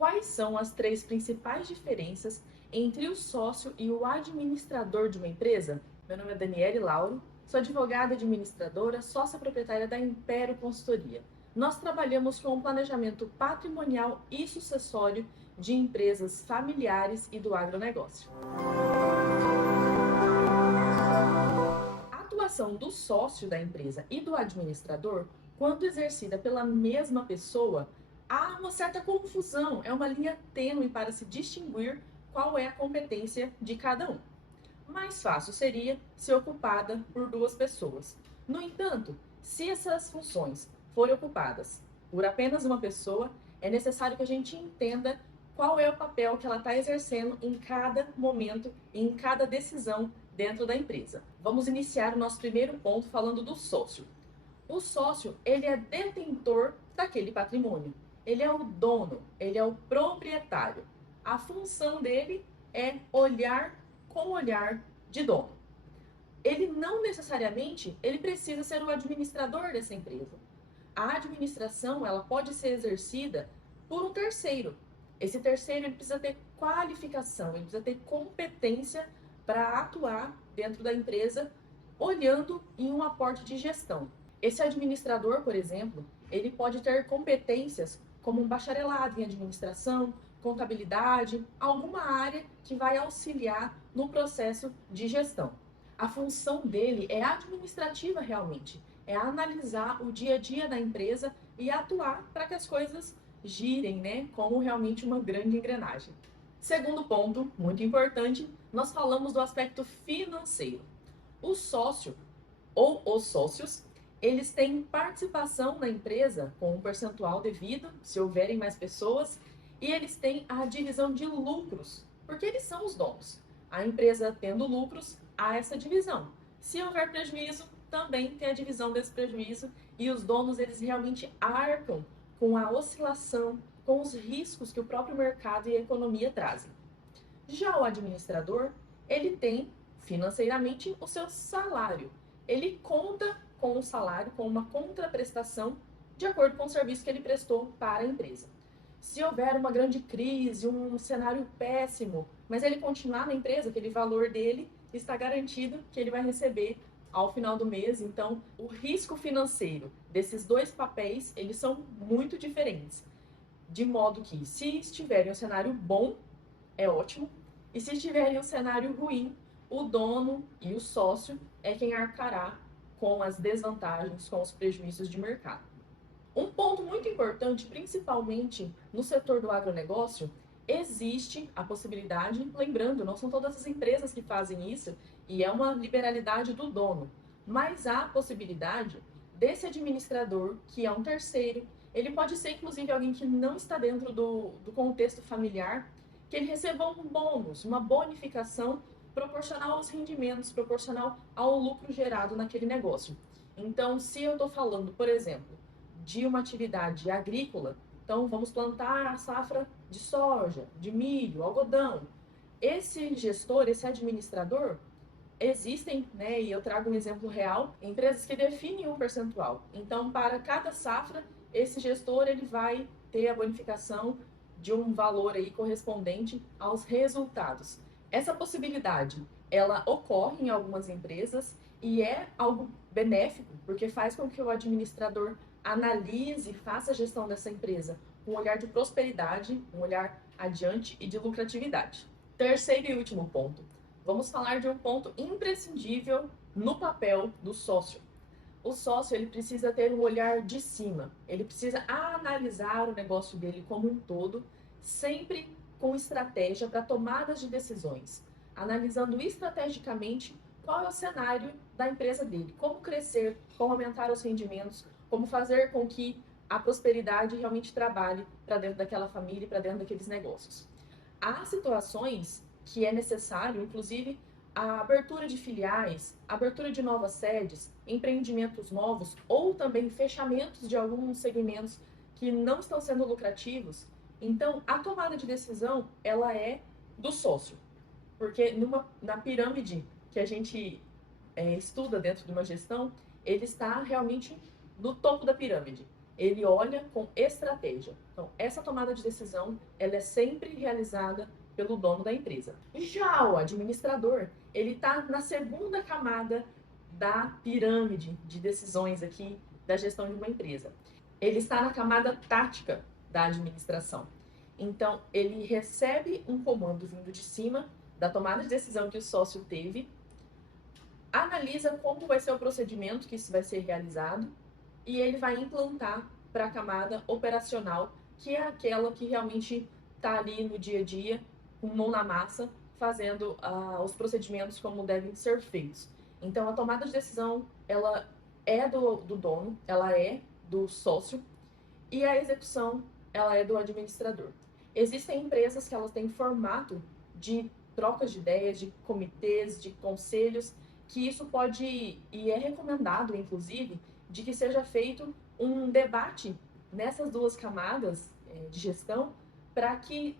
Quais são as três principais diferenças entre o sócio e o administrador de uma empresa? Meu nome é Daniele Lauro, sou advogada administradora, sócia proprietária da Império Consultoria. Nós trabalhamos com o planejamento patrimonial e sucessório de empresas familiares e do agronegócio. A atuação do sócio da empresa e do administrador, quando exercida pela mesma pessoa, há uma certa confusão, é uma linha tênue para se distinguir qual é a competência de cada um. Mais fácil seria ser ocupada por duas pessoas. No entanto, se essas funções forem ocupadas por apenas uma pessoa, é necessário que a gente entenda qual é o papel que ela está exercendo em cada momento e em cada decisão dentro da empresa. Vamos iniciar o nosso primeiro ponto falando do sócio. O sócio, ele é detentor daquele patrimônio. Ele é o dono, ele é o proprietário. A função dele é olhar com o olhar de dono. Ele não necessariamente ele precisa ser o administrador dessa empresa. A administração ela pode ser exercida por um terceiro. Esse terceiro ele precisa ter qualificação, ele precisa ter competência para atuar dentro da empresa, olhando em um aporte de gestão. Esse administrador, por exemplo, ele pode ter competências como um bacharelado em administração, contabilidade, alguma área que vai auxiliar no processo de gestão. A função dele é administrativa realmente, é analisar o dia a dia da empresa e atuar para que as coisas girem, né, como realmente uma grande engrenagem. Segundo ponto, muito importante, nós falamos do aspecto financeiro. O sócio ou os sócios, eles têm participação na empresa com um percentual devido, se houverem mais pessoas, e eles têm a divisão de lucros, porque eles são os donos. A empresa tendo lucros, há essa divisão. Se houver prejuízo, também tem a divisão desse prejuízo e os donos, eles realmente arcam com a oscilação, com os riscos que o próprio mercado e a economia trazem. Já o administrador, ele tem financeiramente o seu salário. Ele conta com o salário, com uma contraprestação de acordo com o serviço que ele prestou para a empresa. Se houver uma grande crise, um cenário péssimo, mas ele continuar na empresa, aquele valor dele está garantido que ele vai receber ao final do mês. Então, o risco financeiro desses dois papéis, eles são muito diferentes. De modo que, se estiver em um cenário bom, é ótimo. E se estiver em um cenário ruim, o dono e o sócio é quem arcará com as desvantagens, com os prejuízos de mercado. Um ponto muito importante, principalmente no setor do agronegócio, existe a possibilidade, lembrando, não são todas as empresas que fazem isso, e é uma liberalidade do dono, mas há a possibilidade desse administrador, que é um terceiro, ele pode ser inclusive alguém que não está dentro do contexto familiar, que ele receba um bônus, uma bonificação proporcional aos rendimentos, proporcional ao lucro gerado naquele negócio. Então, se eu estou falando, por exemplo, de uma atividade agrícola, então vamos plantar a safra de soja, de milho, algodão. Esse gestor, esse administrador, existem, né, e eu trago um exemplo real, empresas que definem um percentual. Então, para cada safra, esse gestor ele vai ter a bonificação de um valor aí correspondente aos resultados. Essa possibilidade, ela ocorre em algumas empresas e é algo benéfico, porque faz com que o administrador analise e faça a gestão dessa empresa com um olhar de prosperidade, um olhar adiante e de lucratividade. Terceiro e último ponto. Vamos falar de um ponto imprescindível no papel do sócio. O sócio ele precisa ter um olhar de cima, ele precisa analisar o negócio dele como um todo, sempre com estratégia para tomadas de decisões, analisando estrategicamente qual é o cenário da empresa dele, como crescer, como aumentar os rendimentos, como fazer com que a prosperidade realmente trabalhe para dentro daquela família e para dentro daqueles negócios. Há situações que é necessário, inclusive, a abertura de filiais, a abertura de novas sedes, empreendimentos novos ou também fechamentos de alguns segmentos que não estão sendo lucrativos. Então, a tomada de decisão, ela é do sócio, porque na pirâmide que a gente estuda dentro de uma gestão, ele está realmente no topo da pirâmide. ele olha com estratégia. Então, essa tomada de decisão, ela é sempre realizada pelo dono da empresa. Já o administrador, ele está na segunda camada da pirâmide de decisões aqui da gestão de uma empresa. Ele está na camada tática da administração. Então, ele recebe um comando vindo de cima da tomada de decisão que o sócio teve, analisa como vai ser o procedimento que isso vai ser realizado e ele vai implantar para a camada operacional, que é aquela que realmente está ali no dia a dia, com mão na massa, fazendo os procedimentos como devem ser feitos. Então, a tomada de decisão, ela é do dono, ela é do sócio, e a execução, ela é do administrador. Existem empresas que elas têm formato de trocas de ideias, de comitês, de conselhos, que isso pode, e é recomendado, inclusive, de que seja feito um debate nessas duas camadas de gestão para que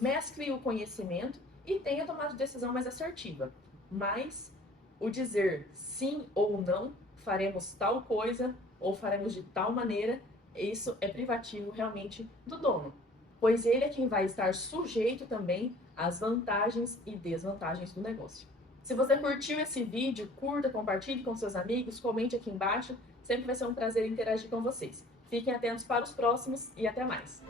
mescle o conhecimento e tenha tomada de decisão mais assertiva. Mas o dizer sim ou não, faremos tal coisa ou faremos de tal maneira, isso é privativo realmente do dono, pois ele é quem vai estar sujeito também às vantagens e desvantagens do negócio. Se você curtiu esse vídeo, curta, compartilhe com seus amigos, comente aqui embaixo, sempre vai ser um prazer interagir com vocês. Fiquem atentos para os próximos e até mais!